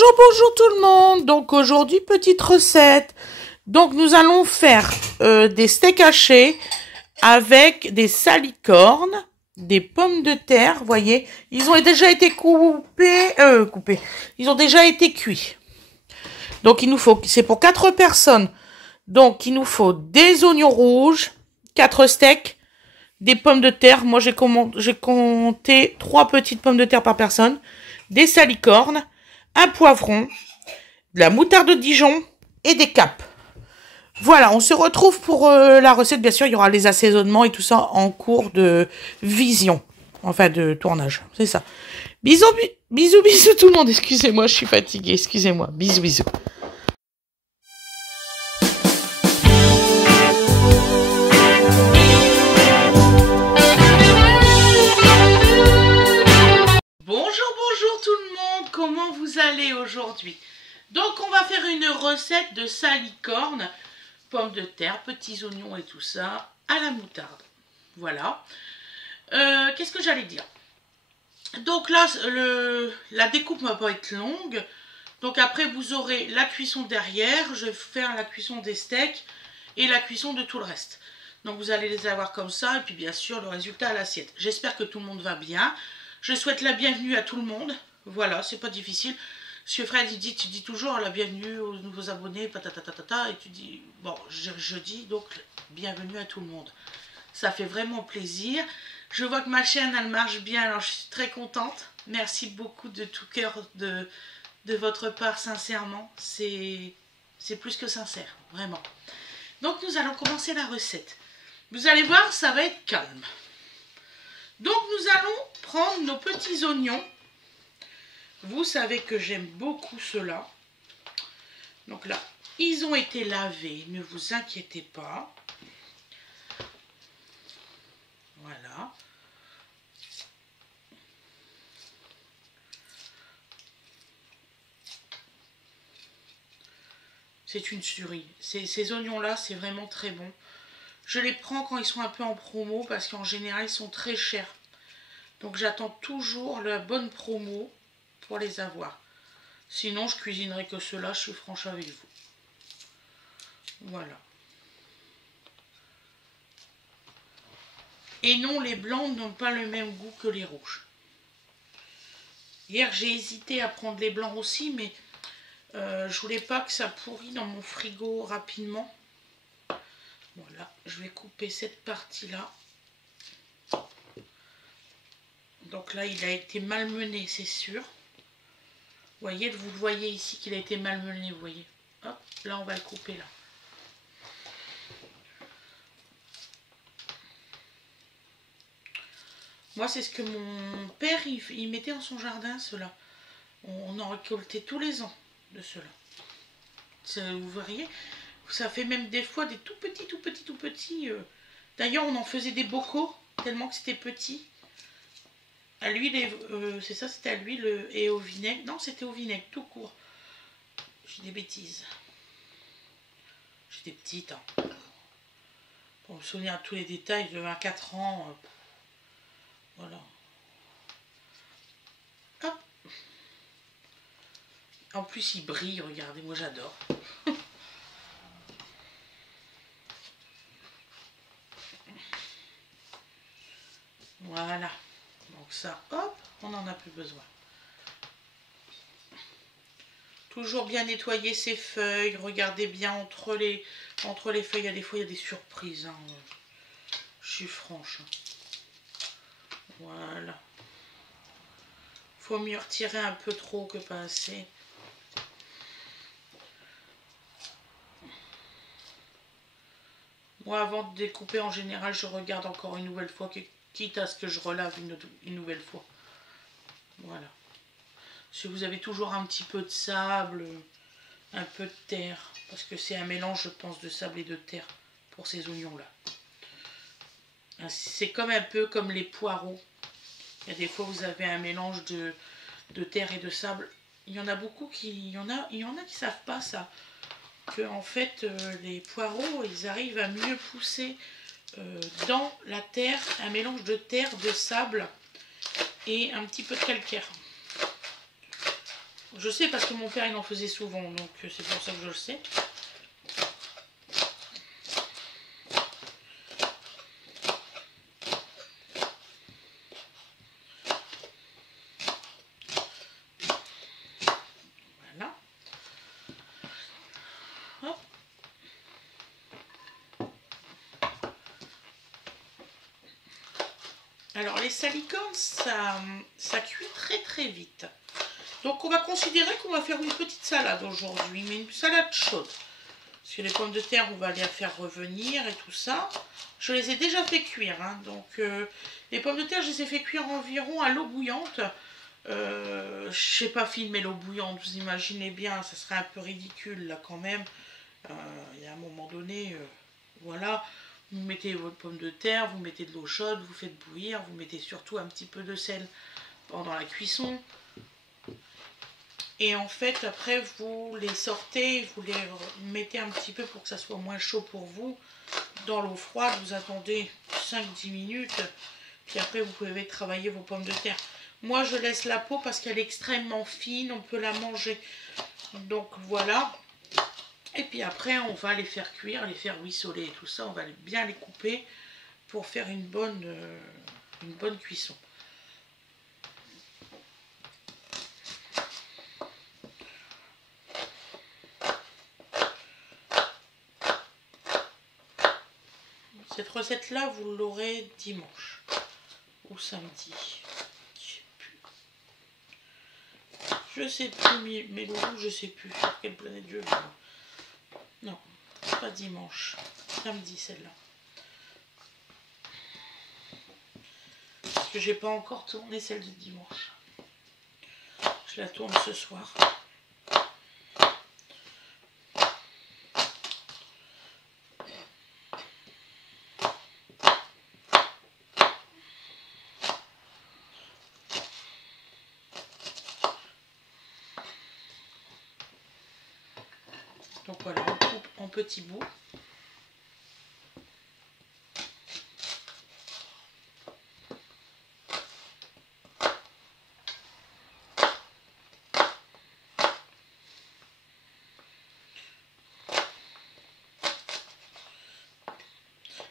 Bonjour, bonjour tout le monde. Donc aujourd'hui, petite recette. Donc nous allons faire des steaks hachés avec des salicornes, des pommes de terre, voyez. Ils ont déjà été coupés. Ils ont déjà été cuits. Donc il nous faut, c'est pour 4 personnes. Donc il nous faut des oignons rouges, 4 steaks, des pommes de terre. Moi j'ai compté 3 petites pommes de terre par personne, des salicornes, un poivron, de la moutarde de Dijon et des capes. Voilà, on se retrouve pour la recette. Bien sûr, il y aura les assaisonnements et tout ça en cours de vision. Enfin, de tournage, c'est ça. Bisous, bisous, bisous tout le monde. Excusez-moi, je suis fatiguée. Excusez-moi. Bisous, bisous. Bonjour tout le monde. Comment vous allez aujourd'hui? Donc, on va faire une recette de salicorne, pommes de terre, petits oignons et tout ça, à la moutarde. Voilà. Qu'est-ce que j'allais dire? Donc là, la découpe ne va pas être longue. Donc après, vous aurez la cuisson derrière. Je vais faire la cuisson des steaks et la cuisson de tout le reste. Donc vous allez les avoir comme ça. Et puis bien sûr, le résultat à l'assiette. J'espère que tout le monde va bien. Je souhaite la bienvenue à tout le monde. Voilà, c'est pas difficile. Monsieur Fred, il dit, tu dis toujours la bienvenue aux nouveaux abonnés, patatatata, et tu dis, bon, je dis donc bienvenue à tout le monde. Ça fait vraiment plaisir. Je vois que ma chaîne, elle marche bien, alors je suis très contente. Merci beaucoup de tout cœur de votre part, sincèrement. C'est plus que sincère, vraiment. Donc nous allons commencer la recette. Vous allez voir, ça va être calme. Donc nous allons prendre nos petits oignons. Vous savez que j'aime beaucoup cela. Donc là, ils ont été lavés, ne vous inquiétez pas. Voilà. C'est une tuerie. Ces oignons-là, c'est vraiment très bon. Je les prends quand ils sont un peu en promo parce qu'en général, ils sont très chers. Donc j'attends toujours la bonne promo pour les avoir. Sinon, je cuisinerai que cela, je suis franche avec vous. Voilà. Et non, les blancs n'ont pas le même goût que les rouges. Hier, j'ai hésité à prendre les blancs aussi, mais je voulais pas que ça pourrit dans mon frigo rapidement. Voilà, je vais couper cette partie-là. Donc là, il a été malmené, c'est sûr. Vous voyez, vous le voyez ici qu'il a été malmené, vous voyez. Hop, là, on va le couper là. Moi, c'est ce que mon père, il mettait dans son jardin, cela. On en récoltait tous les ans de cela. Vous voyez, ça fait même des fois des tout petits. D'ailleurs, on en faisait des bocaux, tellement que c'était petit. À l'huile, c'est ça, c'était à l'huile et au vinaigre. Non, c'était au vinaigre, tout court. J'ai des bêtises. J'étais petite. Hein. Pour me souvenir à tous les détails, de 24 ans. Voilà. Hop. En plus, il brille, regardez, moi j'adore. Voilà. Donc ça, hop, on n'en a plus besoin. Toujours bien nettoyer ses feuilles. Regardez bien entre les feuilles. Il y a des fois, il y a des surprises. Hein. Je suis franche. Voilà. Faut mieux retirer un peu trop que pas assez. Moi, avant de découper, en général, je regarde encore une nouvelle fois, quitte à ce que je relave une nouvelle fois. Voilà. Si vous avez toujours un petit peu de sable, un peu de terre, parce que c'est un mélange, je pense, de sable et de terre pour ces oignons-là. C'est comme un peu comme les poireaux. Il y a des fois, vous avez un mélange de terre et de sable. Il y en a beaucoup il y en a qui savent pas ça. Que en fait, les poireaux, ils arrivent à mieux pousser dans la terre, un mélange de terre, de sable et un petit peu de calcaire. Je sais parce que mon père il en faisait souvent, donc c'est pour ça que je le sais. Voilà. Hop. Alors les salicornes, ça cuit très vite. Donc on va considérer qu'on va faire une petite salade aujourd'hui, mais une salade chaude. Parce que les pommes de terre, on va les faire revenir et tout ça. Je les ai déjà fait cuire. Hein, donc les pommes de terre, je les ai fait cuire environ à l'eau bouillante. Je ne sais pas filmer l'eau bouillante, vous imaginez bien, ça serait un peu ridicule là quand même. Il y a un moment donné, voilà, vous mettez votre pomme de terre, vous mettez de l'eau chaude, vous faites bouillir, vous mettez surtout un petit peu de sel pendant la cuisson. Et en fait, après, vous les sortez, vous les mettez un petit peu pour que ça soit moins chaud pour vous. Dans l'eau froide, vous attendez 5-10 minutes. Puis après, vous pouvez travailler vos pommes de terre. Moi, je laisse la peau parce qu'elle est extrêmement fine. On peut la manger. Donc, voilà. Et puis après, on va les faire cuire, les faire ruisseler et tout ça. On va bien les couper pour faire une bonne cuisson. Cette recette-là, vous l'aurez dimanche ou samedi. Je sais plus, mes loulous, je sais plus sur quelle planète je vis. Non, pas dimanche, samedi celle-là. Parce que j'ai pas encore tourné celle de dimanche. Je la tourne ce soir. Donc voilà, on coupe en petits bouts.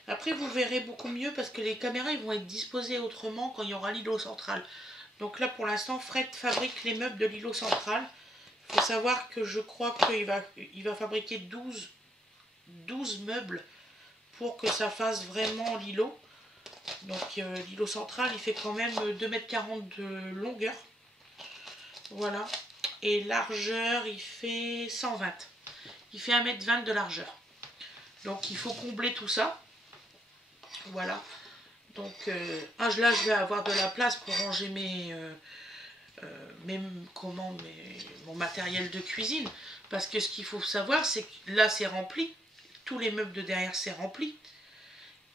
Après, vous verrez beaucoup mieux parce que les caméras ils vont être disposées autrement quand il y aura l'îlot central. Donc là, pour l'instant, Fred fabrique les meubles de l'îlot central. Il faut savoir que je crois qu'il va fabriquer 12 meubles pour que ça fasse vraiment l'îlot. Donc l'îlot central, il fait quand même 2,40 m de longueur. Voilà. Et largeur, il fait 120. Il fait 1,20 m de largeur. Donc il faut combler tout ça. Voilà. Donc là, je vais avoir de la place pour ranger mon matériel de cuisine. Parce que ce qu'il faut savoir, c'est que là, c'est rempli. Tous les meubles de derrière, c'est rempli.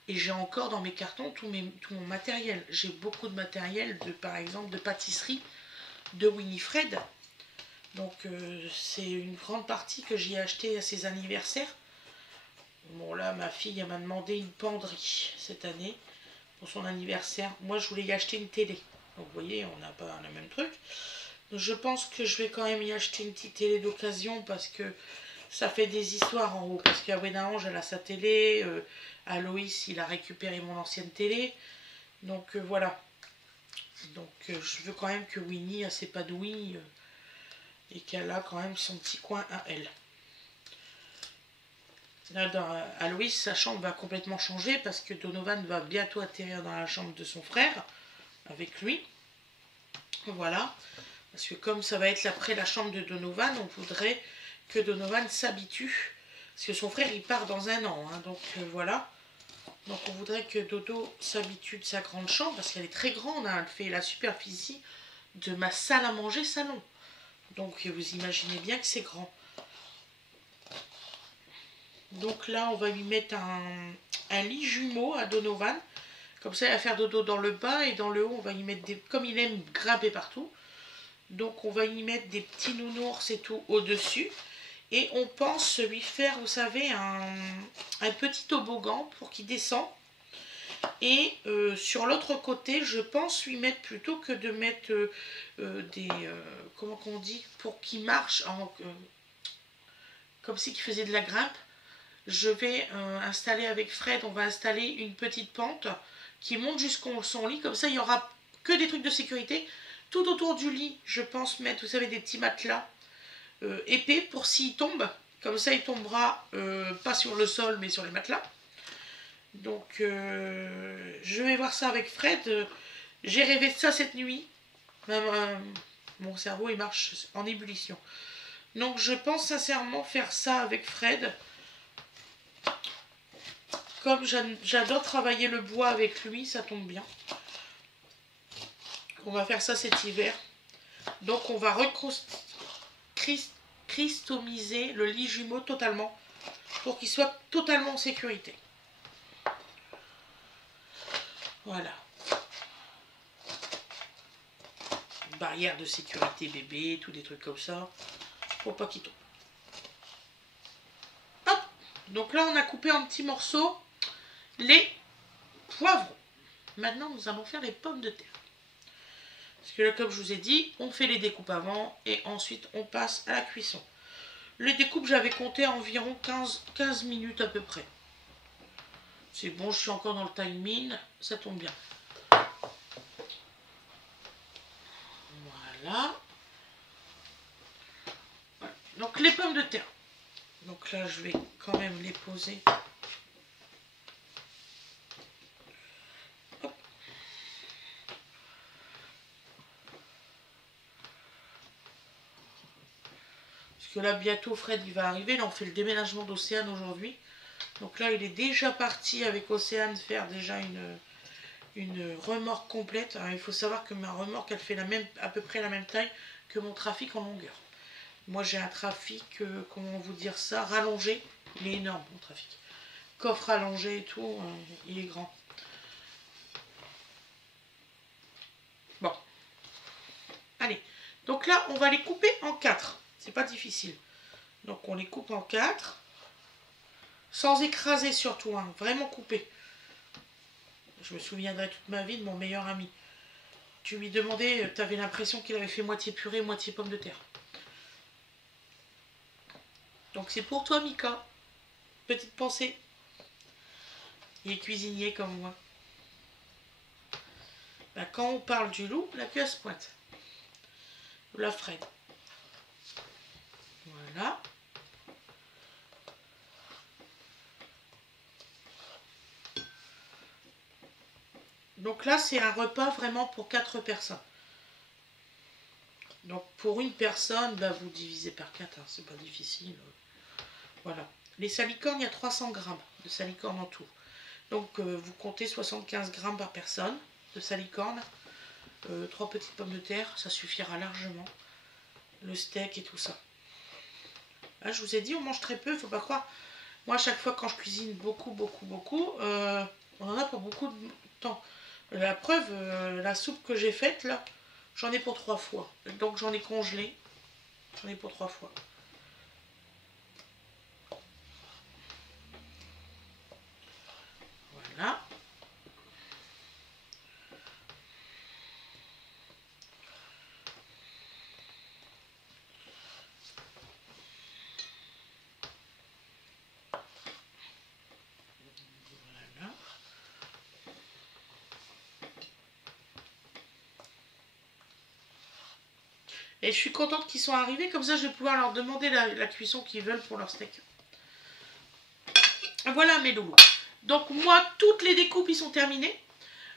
Et j'ai encore dans mes cartons tout mon matériel. J'ai beaucoup de matériel, par exemple, de pâtisserie de Winifred. Donc c'est une grande partie que j'ai acheté à ses anniversaires. Bon là, ma fille m'a demandé une penderie cette année pour son anniversaire. Moi, je voulais y acheter une télé. Donc vous voyez, on n'a pas le même truc. Donc, je pense que je vais quand même y acheter une petite télé d'occasion parce que ça fait des histoires en haut. Parce qu'Awenange, elle a sa télé. Aloïs, il a récupéré mon ancienne télé. Donc voilà. Donc je veux quand même que Winnie s'épanouisse et qu'elle a quand même son petit coin à elle. Là, Aloïs, sa chambre va complètement changer parce que Donovan va bientôt atterrir dans la chambre de son frère avec lui. Voilà. Parce que comme ça va être après la chambre de Donovan, on voudrait que Donovan s'habitue. Parce que son frère, il part dans 1 an. Hein, donc voilà. Donc on voudrait que Dodo s'habitue de sa grande chambre. Parce qu'elle est très grande. Hein, elle fait la superficie de ma salle à manger salon. Donc vous imaginez bien que c'est grand. Donc là, on va lui mettre un lit jumeau à Donovan. Comme ça, il va faire dodo dans le bas et dans le haut, on va y mettre des... Comme il aime grimper partout. Donc on va y mettre des petits nounours et tout au-dessus. Et on pense lui faire, vous savez, un petit toboggan pour qu'il descende. Et sur l'autre côté, je pense lui mettre, plutôt que de mettre des... comment qu'on dit, pour qu'il marche comme si il faisait de la grimpe, je vais installer avec Fred, on va installer une petite pente qui monte jusqu'au son lit. Comme ça, il n'y aura que des trucs de sécurité. Tout autour du lit, je pense mettre, vous savez, des petits matelas épais pour s'il tombe. Comme ça, il tombera pas sur le sol, mais sur les matelas. Donc, je vais voir ça avec Fred. J'ai rêvé de ça cette nuit. Mon cerveau, il marche en ébullition. Donc, je pense sincèrement faire ça avec Fred. Comme j'adore travailler le bois avec lui, ça tombe bien. On va faire ça cet hiver. Donc, on va customiser le lit jumeau totalement pour qu'il soit totalement en sécurité. Voilà. Barrière de sécurité bébé, tous des trucs comme ça, pour pas qu'il tombe. Hop. Donc là, on a coupé en petits morceaux les poivrons. Maintenant, nous allons faire les pommes de terre. Parce que là, comme je vous ai dit, on fait les découpes avant et ensuite on passe à la cuisson. Les découpes, j'avais compté environ 15 minutes à peu près. C'est bon, je suis encore dans le timing, ça tombe bien. Voilà. Donc les pommes de terre. Donc là, je vais quand même les poser. Hop. Parce que là, bientôt, Fred, il va arriver. Là, on fait le déménagement d'Océane aujourd'hui. Donc là, il est déjà parti avec Océane faire déjà une remorque complète. Alors, il faut savoir que ma remorque, elle fait à peu près la même taille que mon trafic en longueur. Moi, j'ai un trafic, comment vous dire ça, rallongé. Il est énorme, mon trafic. Coffre allongé et tout, il est grand. Bon. Allez. Donc là, on va les couper en 4. C'est pas difficile. Donc, on les coupe en 4. Sans écraser surtout, hein, vraiment couper. Je me souviendrai toute ma vie de mon meilleur ami. Tu lui demandais, tu avais l'impression qu'il avait fait moitié purée, moitié pomme de terre. Donc c'est pour toi, Mika. Petite pensée. Il est cuisinier comme moi. Ben, quand on parle du loup, la queue se pointe. Ou la Fred. Voilà. Donc là, c'est un repas vraiment pour 4 personnes. Donc pour une personne, bah, vous divisez par 4, hein, c'est pas difficile. Voilà. Les salicornes, il y a 300 grammes de salicornes en tout. Donc vous comptez 75 grammes par personne de salicornes. 3 petites pommes de terre, ça suffira largement. Le steak et tout ça. Là, je vous ai dit, on mange très peu, il ne faut pas croire. Moi, à chaque fois quand je cuisine beaucoup, on en a pour beaucoup de temps. La preuve, la soupe que j'ai faite, là, j'en ai pour 3 fois. Donc, j'en ai congelé. J'en ai pour 3 fois. Voilà. Et je suis contente qu'ils sont arrivés, comme ça je vais pouvoir leur demander la cuisson qu'ils veulent pour leur steak. Voilà mes loulous. Donc moi, toutes les découpes ils sont terminées.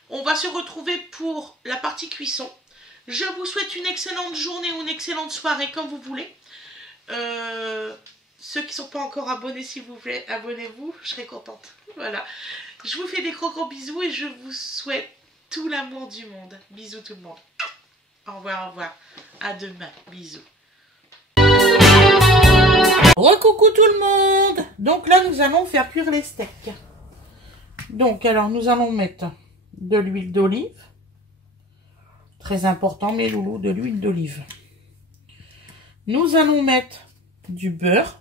On va se retrouver pour la partie cuisson. Je vous souhaite une excellente journée ou une excellente soirée, comme vous voulez. Ceux qui ne sont pas encore abonnés, s'il vous plaît, abonnez-vous, je serai contente. Voilà. Je vous fais des gros bisous et je vous souhaite tout l'amour du monde. Bisous tout le monde. Au revoir, au revoir. À demain. Bisous. Recoucou tout le monde. Donc là, nous allons faire cuire les steaks. Donc, alors, nous allons mettre de l'huile d'olive. Très important, mes loulous, de l'huile d'olive. Nous allons mettre du beurre.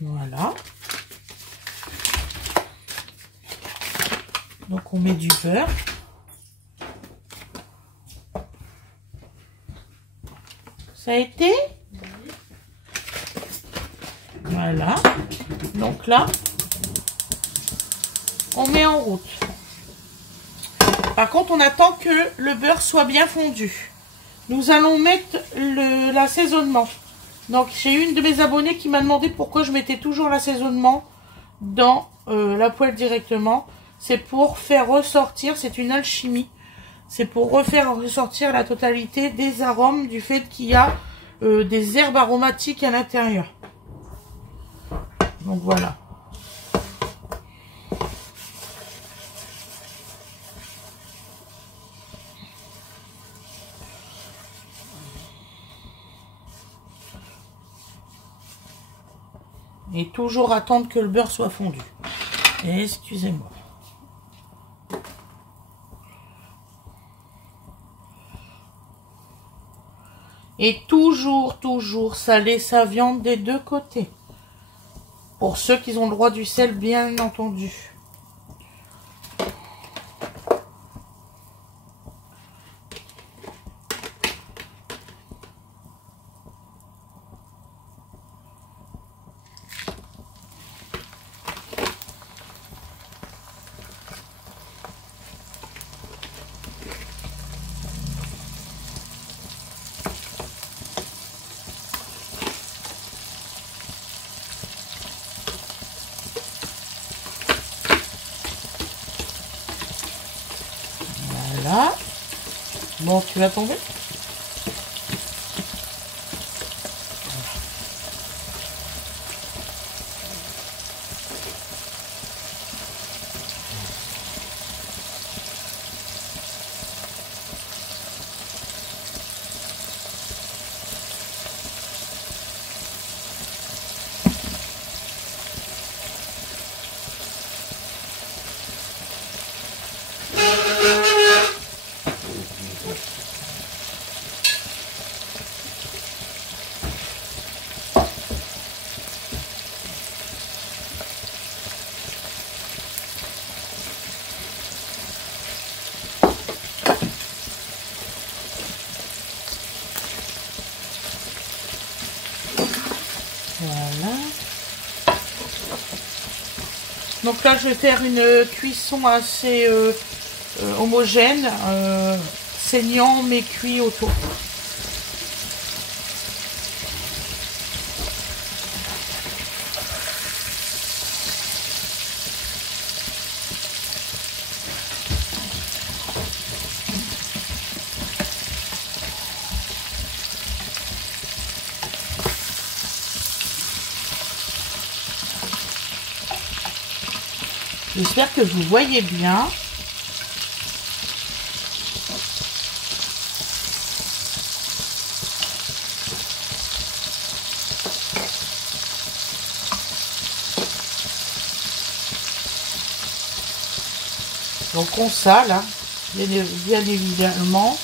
Voilà. Donc on met du beurre. Ça a été? Voilà. Donc là, on met en route. Par contre, on attend que le beurre soit bien fondu. Nous allons mettre l'assaisonnement. Donc, j'ai une de mes abonnées qui m'a demandé pourquoi je mettais toujours l'assaisonnement dans la poêle directement. C'est pour faire ressortir, c'est une alchimie. C'est pour refaire ressortir la totalité des arômes du fait qu'il y a des herbes aromatiques à l'intérieur. Donc voilà. Et toujours attendre que le beurre soit fondu. Excusez-moi. Et toujours saler sa viande des deux côtés. Pour ceux qui ont le droit du sel, bien entendu. Voilà. Bon, tu vas tomber. Voilà. Donc là, je vais faire une cuisson assez homogène, saignant mais cuit autour. J'espère que vous voyez bien. Donc on sale, hein, bien évidemment.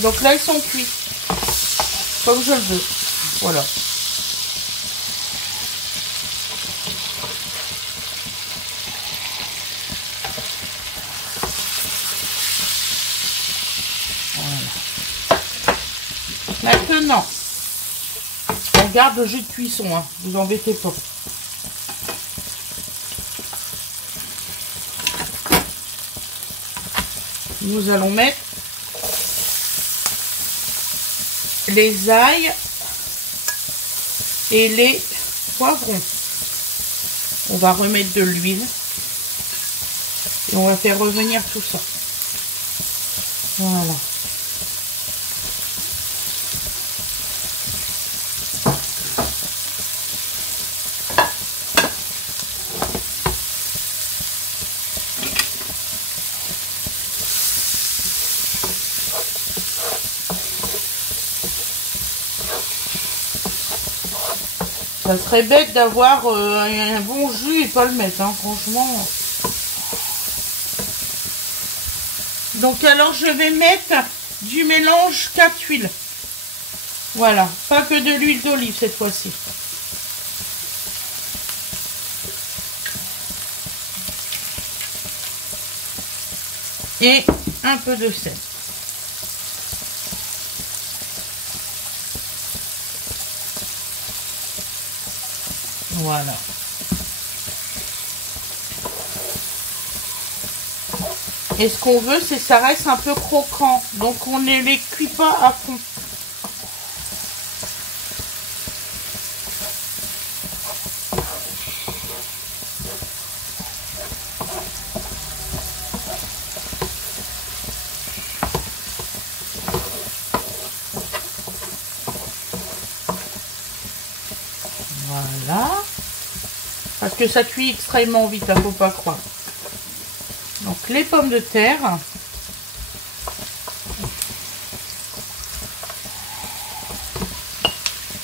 Donc là, ils sont cuits. comme je le veux. Voilà. Maintenant, on garde le jus de cuisson, hein, vous embêtez pas. Nous allons mettre les ails et les poivrons. On va remettre de l'huile et on va faire revenir tout ça. Voilà. Ça serait bête d'avoir un bon jus et pas le mettre, hein, franchement. Donc alors je vais mettre du mélange 4 huiles. Voilà, pas que de l'huile d'olive cette fois-ci. Et un peu de sel. Voilà. Et ce qu'on veut, c'est que ça reste un peu croquant. Donc on ne les cuit pas à fond. Voilà. Parce que ça cuit extrêmement vite, il ne faut pas croire. Donc les pommes de terre.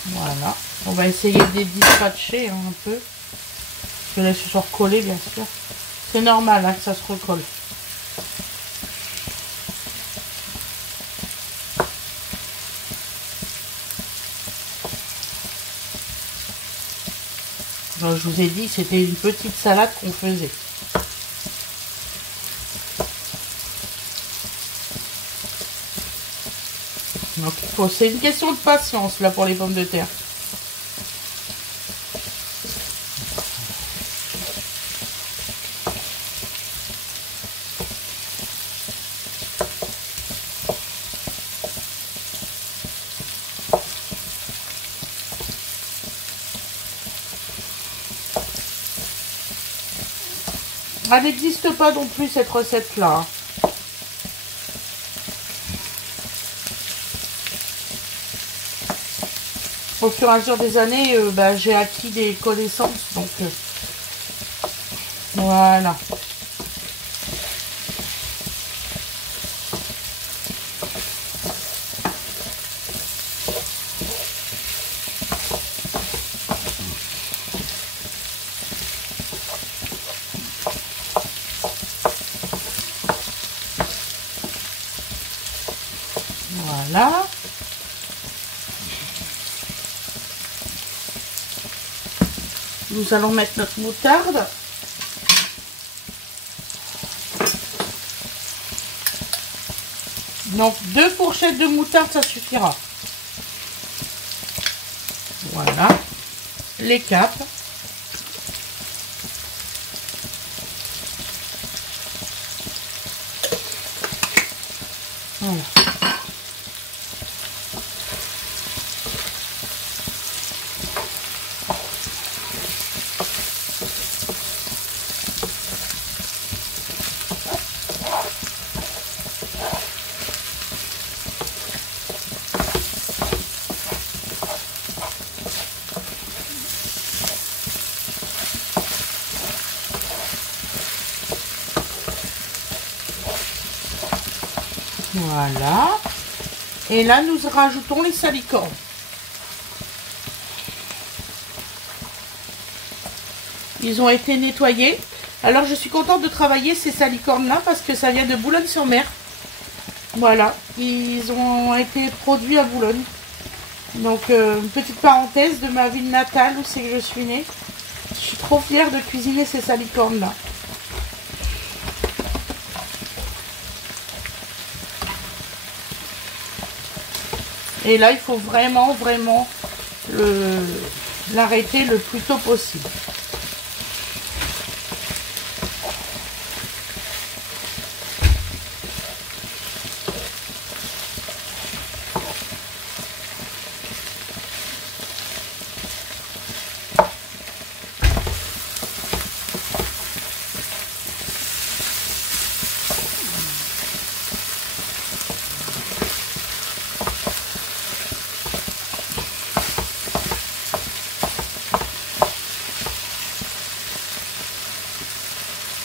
Voilà. On va essayer de les dispatcher un peu. Parce que là, se sont recollés, bien sûr. C'est normal hein, que ça se recolle. Donc, je vous ai dit, c'était une petite salade qu'on faisait. Donc, c'est une question de patience là pour les pommes de terre. Elle n'existe pas non plus cette recette là. Au fur et à mesure des années, j'ai acquis des connaissances, donc voilà. Voilà. Nous allons mettre notre moutarde. Donc 2 fourchettes de moutarde, ça suffira. Voilà. Les capes. Voilà. Voilà. Et là, nous rajoutons les salicornes. Ils ont été nettoyés. Alors, je suis contente de travailler ces salicornes-là parce que ça vient de Boulogne-sur-Mer. Voilà. Ils ont été produits à Boulogne. Donc, une petite parenthèse de ma ville natale, où c'est que je suis née. Je suis trop fière de cuisiner ces salicornes-là. Et là, il faut vraiment l'arrêter le plus tôt possible.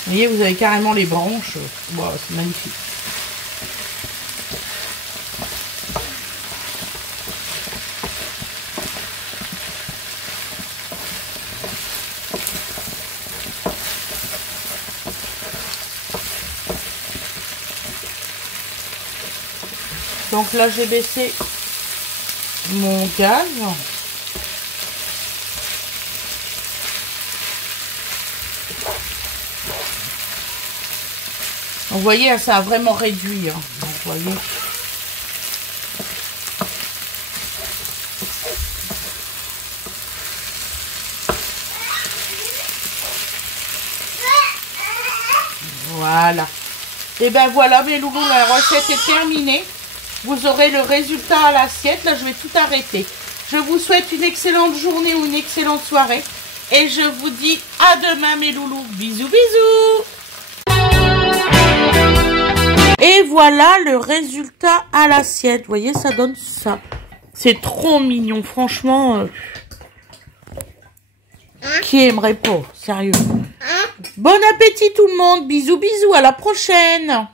Vous voyez, vous avez carrément les branches. Wow, c'est magnifique. Donc là, j'ai baissé mon gaz. Vous voyez, ça a vraiment réduit. Hein. Donc, vous voyez. Voilà. Et ben voilà, mes loulous, la recette est terminée. Vous aurez le résultat à l'assiette. Là, je vais tout arrêter. Je vous souhaite une excellente journée ou une excellente soirée. Et je vous dis à demain, mes loulous. Bisous, bisous. Et voilà le résultat à l'assiette. Vous voyez, ça donne ça. C'est trop mignon, franchement. Qui aimerait pas, sérieux. Bon appétit tout le monde. Bisous, bisous. À la prochaine.